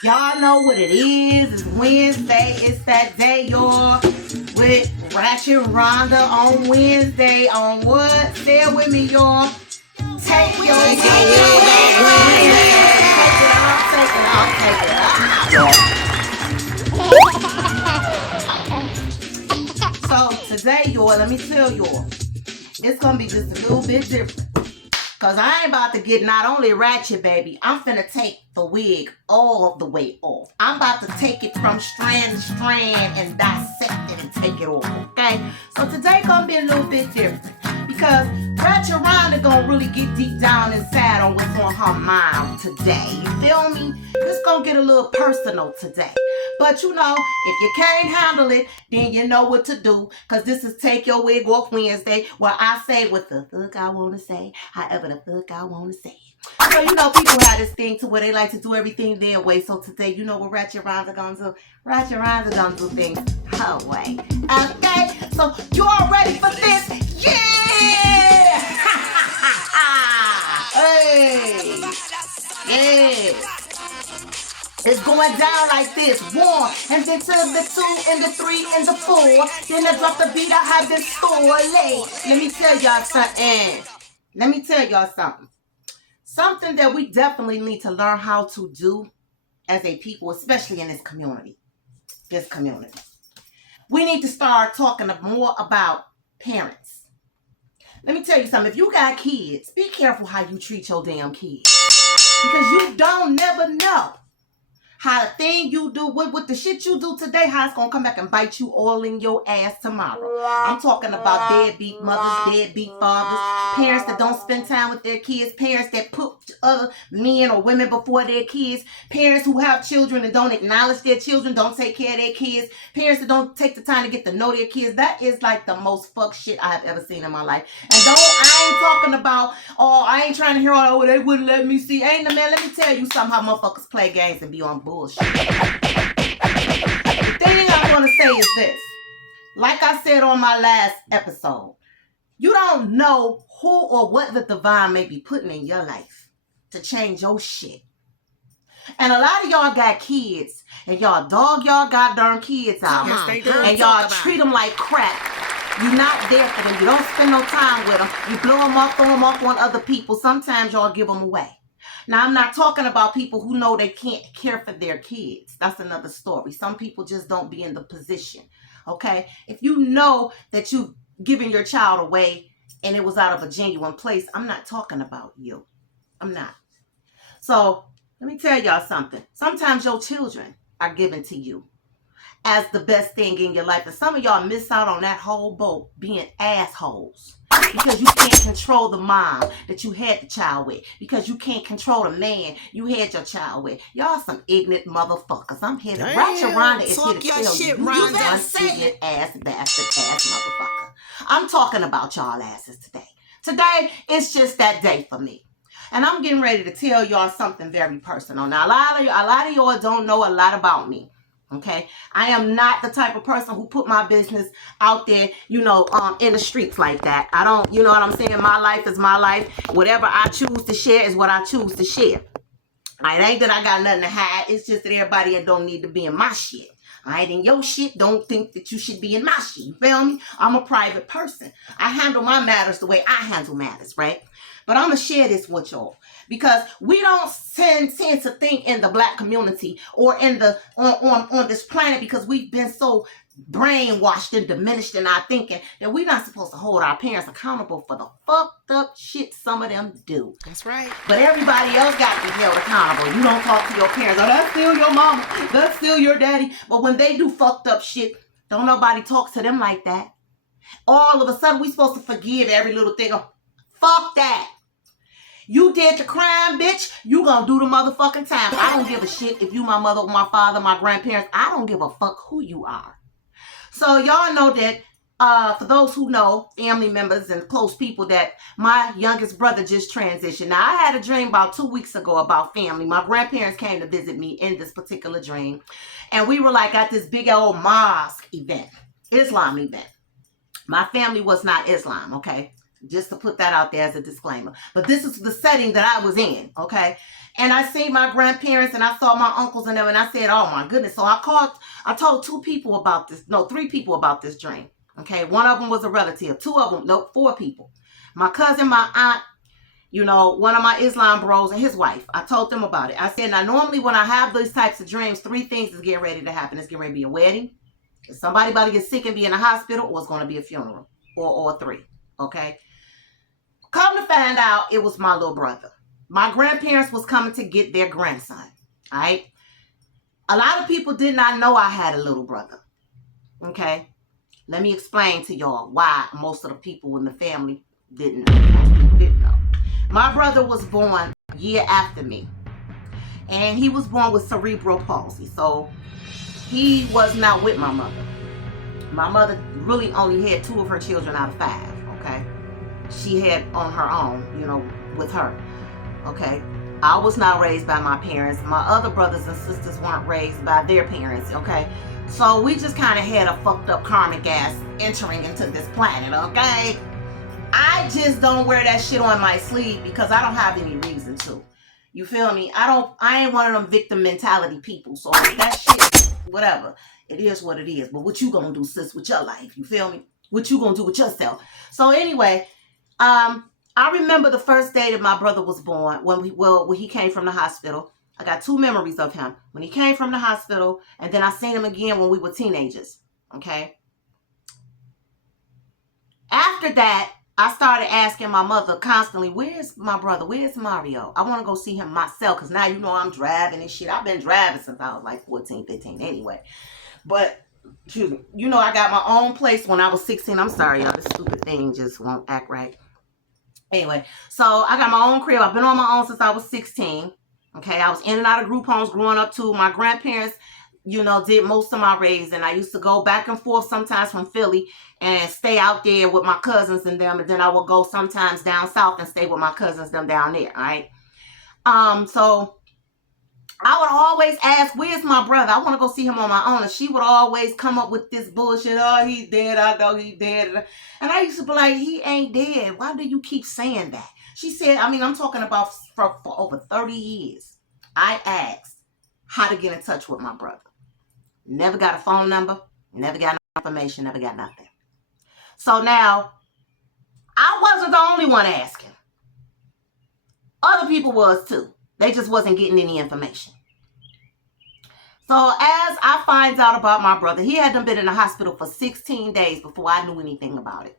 Y'all know what it is. It's Wednesday. It's that day, y'all. With Ratchet Rhonda on Wednesday. On what? Stay with me, y'all. Take your wig off Wednesday. Take it off, take it off. So today, y'all, let me tell y'all, it's gonna be just a little bit different. Cause I ain't about to get not only ratchet, baby, I'm finna take the wig all the way off. I'm about to take it from strand to strand and dissect it and take it off, okay? So today gonna be a little bit different. Because Ratchet Rhonda gonna really get deep down inside on what's on her mind today. You feel me? It's gonna get a little personal today. But you know, if you can't handle it, then you know what to do. Because this is Take Your Wig Off Wednesday, where I say what the fuck I want to say, however the fuck I want to say it. So, you know, people have this thing to where they like to do everything their way. So today, you know what Ratchet Rhonda gonna do? Ratchet Rhonda gonna do things her way. Okay? So, you all ready for this? Yeah! Hey! Yeah! It's going down like this. 1, and then to the 2, and the 3, and the 4. Then I drop the beat I have been stolen. Let me tell y'all something. Something that we definitely need to learn how to do as a people, especially in this community. We need to start talking more about parents. Let me tell you something. If you got kids, be careful how you treat your damn kids. Because you don't never know how the thing you do, with the shit you do today, how it's going to come back and bite you all in your ass tomorrow. I'm talking about deadbeat mothers, deadbeat fathers, parents that don't spend time with their kids, parents that put other men or women before their kids, parents who have children and don't acknowledge their children, don't take care of their kids, parents that don't take the time to get to know their kids. That is like the most fuck shit I have ever seen in my life. And I ain't talking about, oh, I ain't trying to hear, oh, they wouldn't let me see. Ain't the man, let me tell you something, how motherfuckers play games and be on bullshit. The thing I'm going to say is this. Like I said on my last episode, you don't know who or what the divine may be putting in your life to change your shit. And a lot of y'all got kids, and y'all dog y'all goddamn kids out, and y'all treat them like crap. You're not there for them. You don't spend no time with them. You blow them up, throw them up on other people. Sometimes y'all give them away. Now, I'm not talking about people who know they can't care for their kids. That's another story. Some people just don't be in the position, okay? If you know that you've given your child away and it was out of a genuine place, I'm not talking about you. I'm not. So, let me tell y'all something. Sometimes your children are given to you as the best thing in your life. And some of y'all miss out on that whole boat being assholes. Because you can't control the mom that you had the child with. Because you can't control the man you had your child with. Y'all some ignorant motherfuckers. I'm here to... Ratchet Rhonda is here to tell you. You one ignorant ass bastard ass motherfucker. I'm talking about y'all asses today. Today, it's just that day for me. And I'm getting ready to tell y'all something very personal. Now, a lot of y'all don't know a lot about me. Okay, I am not the type of person who put my business out there, you know, in the streets like that. I don't, you know what I'm saying? My life is my life. Whatever I choose to share is what I choose to share. It ain't that I got nothing to hide. It's just that everybody that don't need to be in my shit. I ain't in your shit. Don't think that you should be in my shit. You feel me? I'm a private person. I handle my matters the way I handle matters, right? But I'm going to share this with y'all. Because we don't tend to think in the black community or in the on this planet, because we've been so brainwashed and diminished in our thinking that we're not supposed to hold our parents accountable for the fucked up shit some of them do. That's right. But everybody else got to be held accountable. You don't talk to your parents. Oh, that's still your mama. That's still your daddy. But when they do fucked up shit, don't nobody talk to them like that. All of a sudden, we supposed to forgive every little thing. Fuck that. You did the crime, bitch. You gonna do the motherfucking time. I don't give a shit if you my mother, my father, my grandparents. I don't give a fuck who you are. So y'all know that, for those who know, family members and close people, that my youngest brother just transitioned. Now, I had a dream about 2 weeks ago about family. My grandparents came to visit me in this particular dream. And we were like at this big old mosque event, Islam event. My family was not Islam, okay? Just to put that out there as a disclaimer. But this is the setting that I was in, okay? And I seen my grandparents and I saw my uncles and them, and I said, oh my goodness. So I told 2 people about this, no, 3 people about this dream, okay? One of them was a relative, 2 of them, no, 4 people. My cousin, my aunt, you know, one of my Islam bros and his wife. I told them about it. I said, now normally when I have these types of dreams, 3 things is getting ready to happen. It's getting ready to be a wedding, somebody about to get sick and be in the hospital, or it's going to be a funeral, or 3, okay? Come to find out, it was my little brother. My grandparents was coming to get their grandson, all right? A lot of people did not know I had a little brother, okay? Let me explain to y'all why most of the people in the family didn't know. My brother was born a year after me, and he was born with cerebral palsy, so he was not with my mother. My mother really only had 2 of her children out of 5, okay? She had on her own, you know, with her, okay? I was not raised by my parents. My other brothers and sisters weren't raised by their parents, okay? So we just kind of had a fucked up karmic ass entering into this planet, okay? I just don't wear that shit on my sleeve because I don't have any reason to. You feel me? I ain't one of them victim mentality people. So that shit, whatever. It is what it is. But what you gonna do, sis, with your life? You feel me? What you gonna do with yourself? So anyway, I remember the first day that my brother was born, when he came from the hospital. I got 2 memories of him. When he came from the hospital, and then I seen him again when we were teenagers, okay? After that, I started asking my mother constantly, where's my brother? Where's Mario? I want to go see him myself, because now you know I'm driving and shit. I've been driving since I was like 14, 15 anyway. But, you know, I got my own place when I was 16. I'm sorry, y'all. This stupid thing just won't act right. Anyway, so I got my own crib. I've been on my own since I was 16. Okay, I was in and out of group homes growing up too. My grandparents, you know, did most of my raising. I used to go back and forth sometimes from Philly and stay out there with my cousins and them. And then I would go sometimes down south and stay with my cousins them down there, all right? So I would always ask, where's my brother? I want to go see him on my own. And she would always come up with this bullshit. Oh, he's dead. I know he's dead. And I used to be like, he ain't dead. Why do you keep saying that? She said, I mean, I'm talking about for over 30 years. I asked how to get in touch with my brother. Never got a phone number. Never got information. Never got nothing. So now, I wasn't the only one asking. Other people was too. They just wasn't getting any information. So as I find out about my brother, he hadn't been in the hospital for 16 days before I knew anything about it.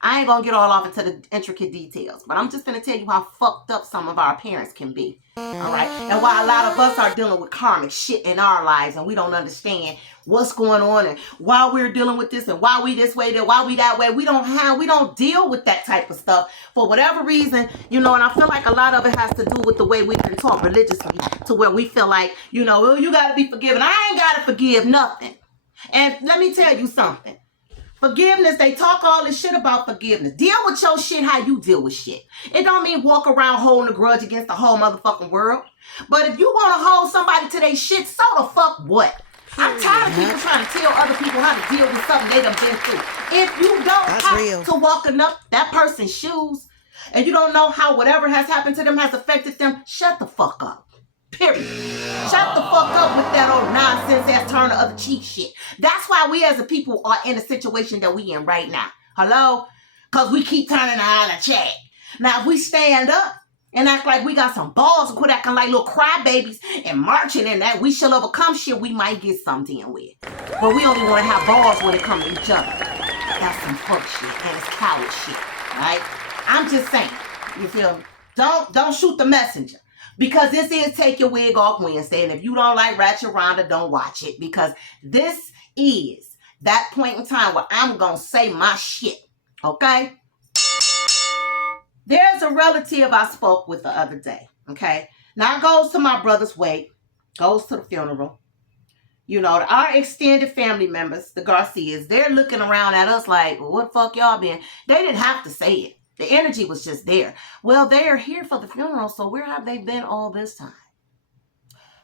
I ain't gonna get all off into the intricate details, but I'm just gonna tell you how fucked up some of our parents can be. All right? And why a lot of us are dealing with karmic shit in our lives and we don't understand what's going on and why we're dealing with this and why we this way, then why we that way. We don't deal with that type of stuff for whatever reason, you know, and I feel like a lot of it has to do with the way we've been taught religiously to where we feel like, you know, well, you gotta be forgiven. I ain't gotta forgive nothing. And let me tell you something. Forgiveness, they talk all this shit about forgiveness. Deal with your shit how you deal with shit. It don't mean walk around holding a grudge against the whole motherfucking world. But if you want to hold somebody to their shit, so the fuck what? I'm tired of people trying to tell other people how to deal with something they done been through. If you don't have to walking up that person's shoes and you don't know how whatever has happened to them has affected them, shut the fuck up. Period. Shut the fuck up with that old nonsense ass turn the other cheek shit. That's why we as a people are in the situation that we in right now. Hello? Because we keep turning the other cheek. Now if we stand up and act like we got some balls and quit acting like little crybabies and marching in that we shall overcome shit, we might get something with. But we only want to have balls when it comes to each other. That's some fuck shit and it's coward shit. Right? I'm just saying. You feel me? Don't shoot the messenger. Because this is Take Your Wig Off Wednesday. And if you don't like Ratchet Rhonda, don't watch it. Because this is that point in time where I'm going to say my shit. Okay? There's a relative I spoke with the other day. Okay? Now it goes to my brother's wake. Goes to the funeral. You know, our extended family members, the Garcias, they're looking around at us like, well, what the fuck y'all been? They didn't have to say it. The energy was just there. Well, they are here for the funeral, so where have they been all this time?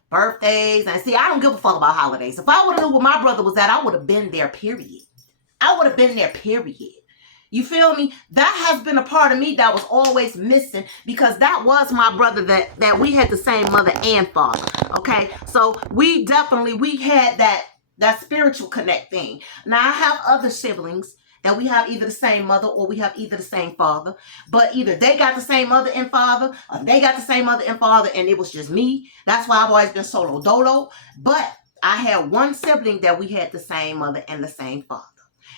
Birthdays, and see, I don't give a fuck about holidays. If I would have knew where my brother was at, I would have been there, period. I would have been there, period. You feel me? That has been a part of me that was always missing, because that was my brother that we had the same mother and father. Okay, so we had that spiritual connect thing. Now I have other siblings that we have either the same mother or we have either the same father, but either they got the same mother and father or they got the same mother and father, and it was just me. That's why I've always been solo dolo. But I had one sibling that we had the same mother and the same father.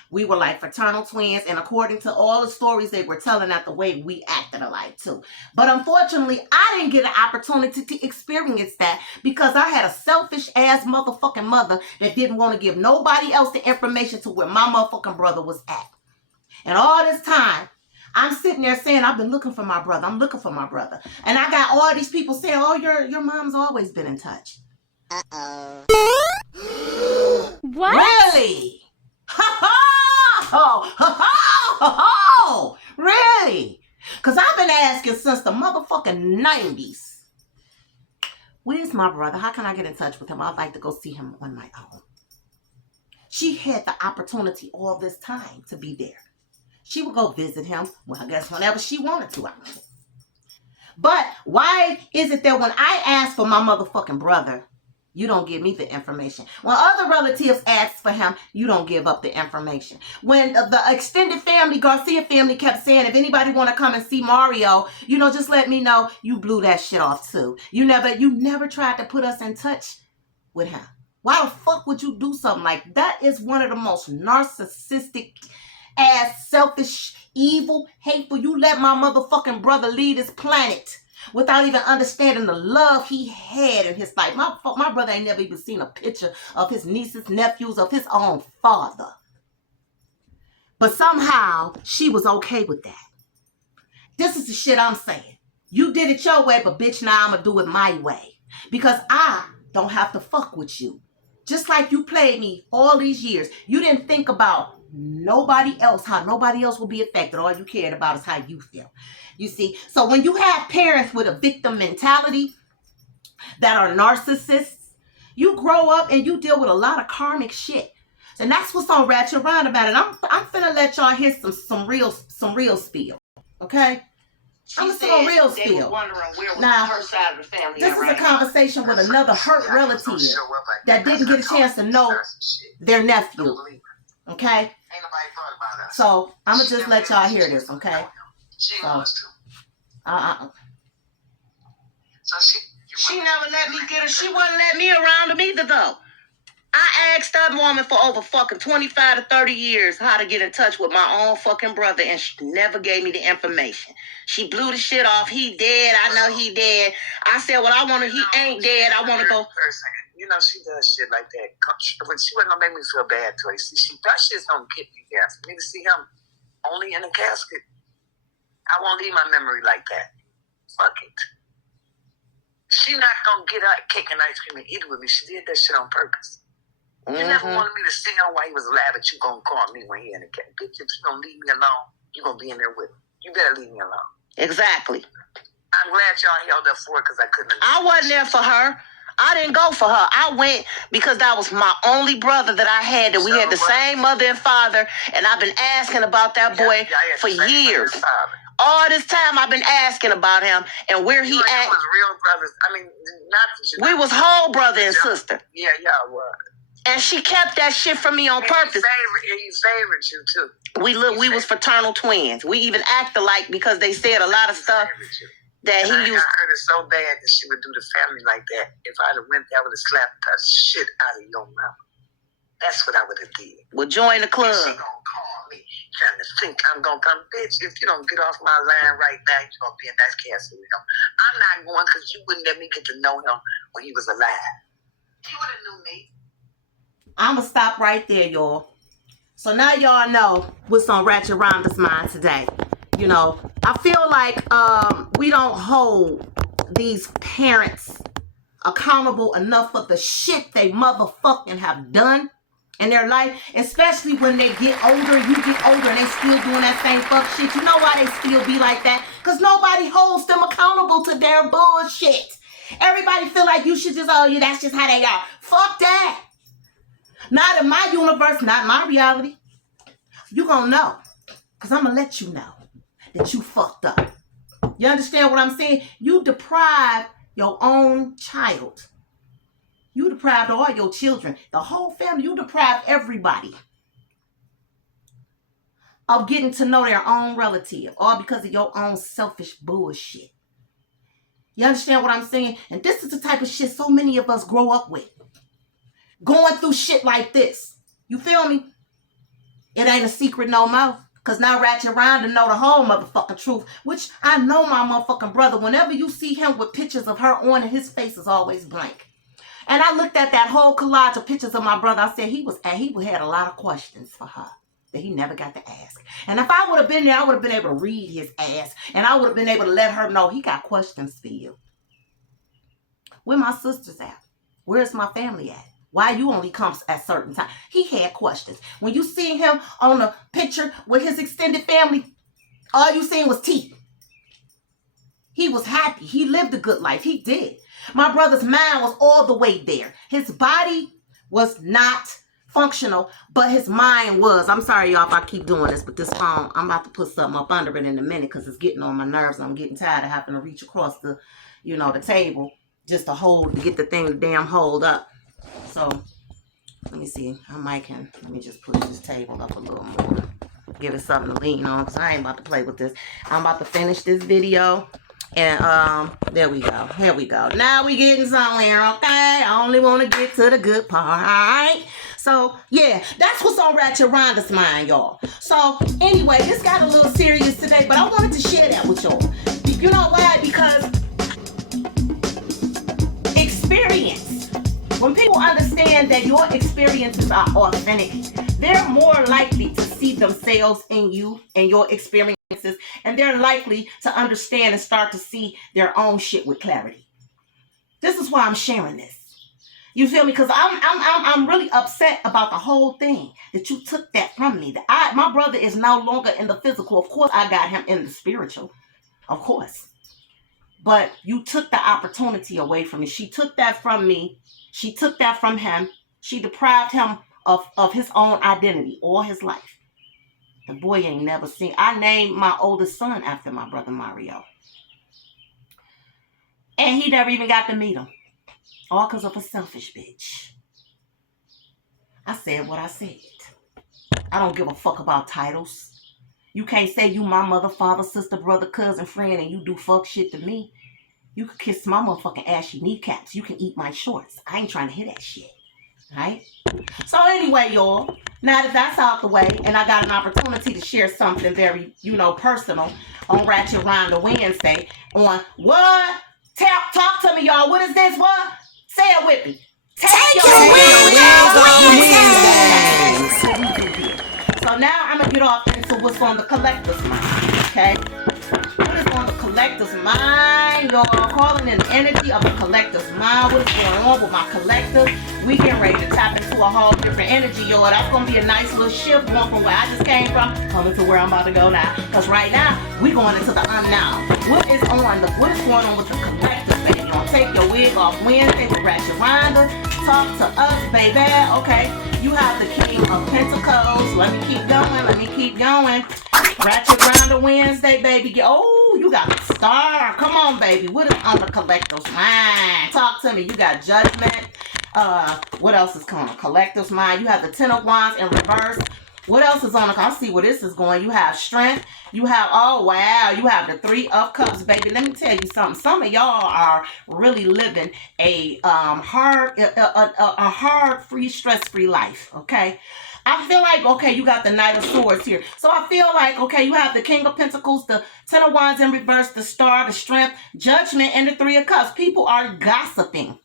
We were like fraternal twins, and according to all the stories they were telling, that the way we acted alike too. But unfortunately, I didn't get an opportunity to experience that because I had a selfish ass motherfucking mother that didn't want to give nobody else the information to where my motherfucking brother was at. And all this time, I'm sitting there saying, I've been looking for my brother. I'm looking for my brother. And I got all these people saying, oh, your mom's always been in touch. Uh-oh. What? Really? Oh, really? Because I've been asking since the motherfucking 90s. Where's my brother? How can I get in touch with him? I'd like to go see him on my own. She had the opportunity all this time to be there. She would go visit him, well, I guess whenever she wanted to. But why is it that when I ask for my motherfucking brother, you don't give me the information? When other relatives ask for him, you don't give up the information. When the extended family, Garcia family, kept saying, if anybody want to come and see Mario, just let me know, you blew that shit off too. You never tried to put us in touch with him. Why the fuck would you do something like that? Is one of the most narcissistic ass, selfish, evil, hateful. You let my motherfucking brother leave this planet without even understanding the love he had in his life. My brother ain't never even seen a picture of his nieces, nephews, of his own father. But somehow, she was okay with that. This is the shit I'm saying. You did it your way, but bitch, now I'm going to do it my way. Because I don't have to fuck with you. Just like you played me all these years. You didn't think about nobody else, how nobody else will be affected. All you cared about is how you feel. You see, so when you have parents with a victim mentality that are narcissists, you grow up and you deal with a lot of karmic shit. And that's what's on Ratchet Rhonda about it. I'm finna let y'all hear some real spiel. Okay? I'm gonna some real spiel. Now, her side of the family this is a conversation with another hurt relative that didn't get a chance to know their nephew. Okay? So I'm gonna just let y'all hear this, okay? So, she never let me get her. She wouldn't let me around him either, though. I asked that woman for over fucking 25 to 30 years how to get in touch with my own fucking brother, and she never gave me the information. She blew the shit off. He dead. I know he dead. I said, well, he ain't dead. I want to go. She does shit like that. When she wasn't gonna make me feel bad to her. See, that shit's gonna get me there. For me to see him only in a casket, I won't leave my memory like that. Fuck it. She not gonna get out cake and ice cream and eat it with me. She did that shit on purpose. You never wanted me to see him while he was alive, but you gonna call me when he in the casket. Bitch, if you gonna leave me alone, you gonna be in there with him. You better leave me alone. Exactly. I'm glad y'all held up for it because I couldn't. I wasn't there for her. I didn't go for her. I went because that was my only brother that I had, that we had the same mother and father, and I've been asking about that boy for years. All this time I've been asking about him and where he at. Was real brothers. I mean, not we was whole brother and sister. Yeah, y'all was. And she kept that shit from me on purpose. He favored you too. We was fraternal twins. We even act alike because they said a lot of stuff. That I heard it so bad that she would do the family like that. If I'd have went there, I would have slapped the shit out of your mouth. That's what I would have did. Well, join the club. And she gonna call me trying to think I'm gonna come. Bitch, if you don't get off my line right now, you're gonna be in that castle with him. I'm not going because you wouldn't let me get to know him when he was alive. He would have knew me. I'm gonna stop right there, y'all. So now y'all know what's on Ratchet Rhonda's mind today. I feel like we don't hold these parents accountable enough for the shit they motherfucking have done in their life, especially when they get older. You get older and they still doing that same fuck shit. You know why they still be like that? Because nobody holds them accountable to their bullshit. Everybody feel like you should just, that's just how they are. Fuck that. Not in my universe, not my reality. You gonna know. Because I'm going to let you know that you fucked up. You understand what I'm saying? You deprived your own child. You deprived all your children. The whole family. You deprived everybody of getting to know their own relative. All because of your own selfish bullshit. You understand what I'm saying? And this is the type of shit so many of us grow up with. Going through shit like this. You feel me? It ain't a secret no more. Because now Ratchet Rhonda know the whole motherfucking truth. Which I know my motherfucking brother. Whenever you see him with pictures of her on, and his face is always blank. And I looked at that whole collage of pictures of my brother. I said he had a lot of questions for her that he never got to ask. And if I would have been there, I would have been able to read his ass. And I would have been able to let her know he got questions for you. Where my sisters at? Where's my family at? Why you only comes at certain times? He had questions. When you see him on the picture with his extended family, all you seen was teeth. He was happy. He lived a good life. He did. My brother's mind was all the way there. His body was not functional, but his mind was. I'm sorry, y'all, if I keep doing this, but this phone, I'm about to put something up under it in a minute because it's getting on my nerves. I'm getting tired of having to reach across the, the table just to get the thing to damn hold up. So, let me see. Let me just push this table up a little more. Give it something to lean on because I ain't about to play with this. I'm about to finish this video. And, there we go. Here we go. Now we getting somewhere, okay? I only want to get to the good part, all right? So, yeah, that's what's on Ratchet Rhonda's mind, y'all. So, anyway, this got a little serious today, but I wanted to share that with y'all. You know why? Because experience. When people understand that your experiences are authentic, they're more likely to see themselves in you and your experiences, and they're likely to understand and start to see their own shit with clarity. This is why I'm sharing this. You feel me? Because I'm really upset about the whole thing, that you took that from me. My brother is no longer in the physical. Of course, I got him in the spiritual. Of course. But you took the opportunity away from me. She took that from me. She took that from him. She deprived him of his own identity all his life. The boy ain't never seen. I named my oldest son after my brother Mario. And he never even got to meet him. All because of a selfish bitch. I said what I said. I don't give a fuck about titles. You can't say you my mother, father, sister, brother, cousin, friend, and you do fuck shit to me. You can kiss my motherfucking ashy kneecaps. You can eat my shorts. I ain't trying to hear that shit. Right? So anyway, y'all, now that that's out the way, and I got an opportunity to share something very, personal on Ratchet Rhonda Wednesday on what? Talk to me, y'all. What is this? What? Say it with me. Take your wings off. So now I'm going to get off into what's on the collector's mind, okay? What is on the collector's mind, y'all? Calling in the energy of the collector's mind. What is going on with my collector? We getting ready to tap into a whole different energy, y'all. That's going to be a nice little shift going from where I just came from, coming to where I'm about to go now. Because right now, we going into the unknown. What is going on with the collector's, baby? Gonna take your wig off Wednesday with Ratchet Rhonda. Talk to us, baby. Okay, you have the King of Pentacles. Let me keep going. Ratchet Rhonda Wednesday, baby. Oh, you got the Star. Come on, baby. What is on the collector's mind? Talk to me. You got Judgment. What else is coming? Collector's mind. You have the Ten of Wands in reverse. What else is on the? I'll see where this is going. You have Strength. You have, oh wow, you have the Three of Cups, baby. Let me tell you something. Some of y'all are really living a hard, free, stress-free life. Okay. I feel like, okay, you got the Knight of Swords here. So I feel like, okay, you have the King of Pentacles, the Ten of Wands in reverse, the Star, the Strength, Judgment, and the Three of Cups. People are gossiping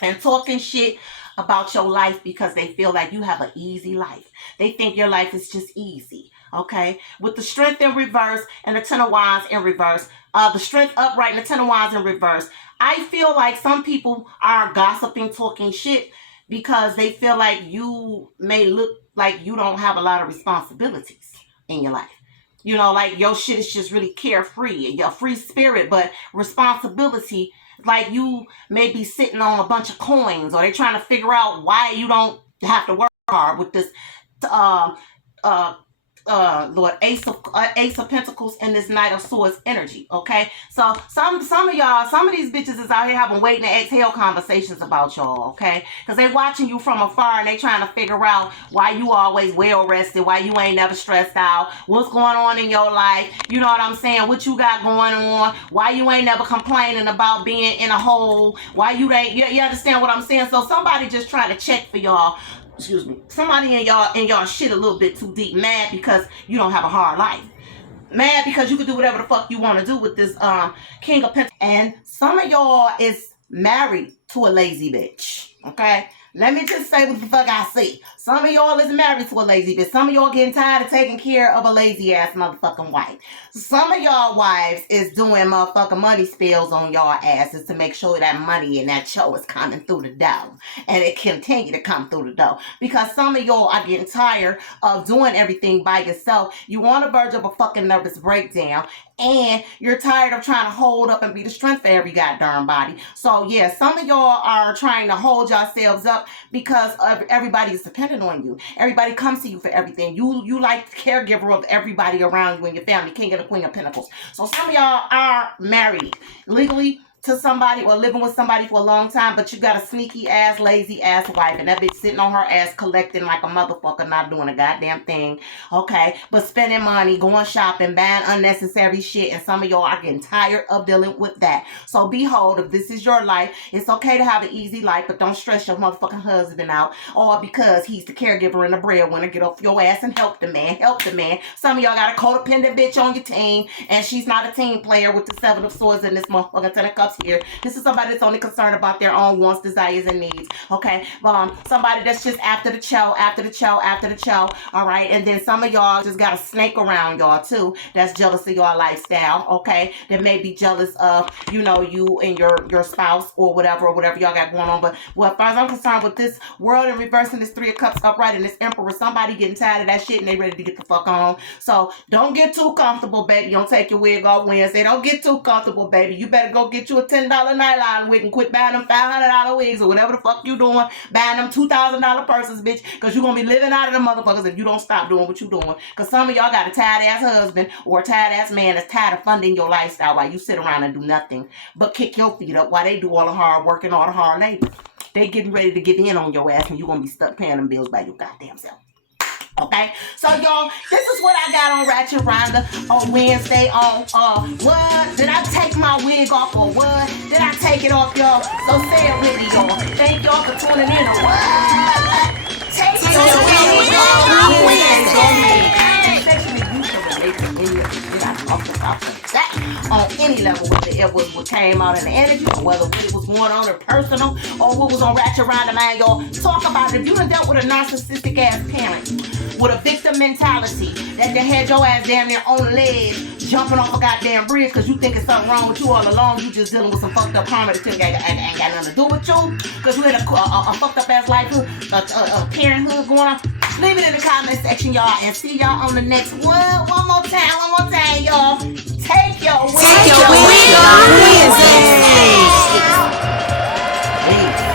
and talking shit about your life because they feel like you have an easy life. They think your life is just easy, okay? With the Strength in reverse and the Ten of Wands in reverse, the Strength upright and the Ten of Wands in reverse, I feel like some people are gossiping, talking shit because they feel like you may look like you don't have a lot of responsibilities in your life. Like your shit is just really carefree and you're a free spirit, but responsibility, like you may be sitting on a bunch of coins, or they're trying to figure out why you don't have to work hard with this Lord, Ace of Pentacles and this Knight of Swords energy. Okay, so some of y'all, some of these bitches is out here having waiting to exhale conversations about y'all. Okay, because they watching you from afar and they trying to figure out why you always well rested, why you ain't never stressed out, what's going on in your life. You know what I'm saying? What you got going on? Why you ain't never complaining about being in a hole? Why you ain't? You understand what I'm saying? So somebody just trying to check for y'all. Excuse me, somebody in y'all shit a little bit too deep, mad because you don't have a hard life, mad because you can do whatever the fuck you want to do with this King of Pentacles. And some of y'all is married to a lazy bitch. Okay, let me just say what the fuck I see. Some of y'all is married to a lazy bitch. Some of y'all getting tired of taking care of a lazy ass motherfucking wife. Some of y'all wives is doing motherfucking money spills on y'all asses to make sure that money and that show is coming through the door. And it continue to come through the door. Because some of y'all are getting tired of doing everything by yourself. You on the verge of a fucking nervous breakdown. And you're tired of trying to hold up and be the strength for every goddamn body. So yeah, some of y'all are trying to hold yourselves up because everybody is dependent on you. Everybody comes to you for everything. You like the caregiver of everybody around you and your family, King and the Queen of Pentacles. So some of y'all are married legally to somebody or living with somebody for a long time, but you got a sneaky ass, lazy ass wife, and that bitch sitting on her ass collecting like a motherfucker, not doing a goddamn thing, okay? But spending money, going shopping, buying unnecessary shit, and some of y'all are getting tired of dealing with that. So behold, if this is your life, it's okay to have an easy life, but don't stress your motherfucking husband out, or because he's the caregiver and the breadwinner. Get off your ass and help the man, help the man. Some of y'all got a codependent bitch on your team, and she's not a team player with the Seven of Swords in this motherfucking Ten of Cups here. This is somebody that's only concerned about their own wants, desires, and needs. Okay, somebody that's just after the chow, all right? And then some of y'all just got a snake around y'all too that's jealous of your lifestyle, okay? That may be jealous of, you know, you and your spouse or whatever y'all got going on. But well, as far as I'm concerned, with this world in reverse and this Three of Cups upright and this Emperor, somebody getting tired of that shit and they ready to get the fuck on. So don't get too comfortable, baby. Don't take your wig off Wednesday. Don't get too comfortable, baby. You better go get you a $10 nylon wig and quit buying them $500 wigs or whatever the fuck you doing. Buying them $2,000 purses, bitch, because you're going to be living out of the motherfuckers if you don't stop doing what you doing. Because some of y'all got a tired ass husband or a tired ass man that's tired of funding your lifestyle while you sit around and do nothing but kick your feet up while they do all the hard work and all the hard labor. They getting ready to give in on your ass and you're going to be stuck paying them bills by your goddamn self. Okay, so y'all, this is what I got on Ratchet Rhonda on Wednesday on what? Did I take my wig off or what? Did I take it off, y'all? So say it with me, y'all. Thank y'all for tuning in or what? Take your wig off Wednesday. Sexually abusive relationship, did I talk about that on any level, whether it was what came out in the energy or whether it was going on in personal or what was on Ratchet Rhonda, man, y'all. Talk about it. If you done dealt with a narcissistic ass parent with a victim mentality that they had your ass damn near on the ledge, jumping off a goddamn bridge because you think it's something wrong with you all along. You just dealing with some fucked up karma that ain't got nothing to do with you because you had a fucked up ass life, a parenthood going on. Leave it in the comment section, y'all, and see y'all on the next one. One more time, y'all. Take your wig off Wednesday.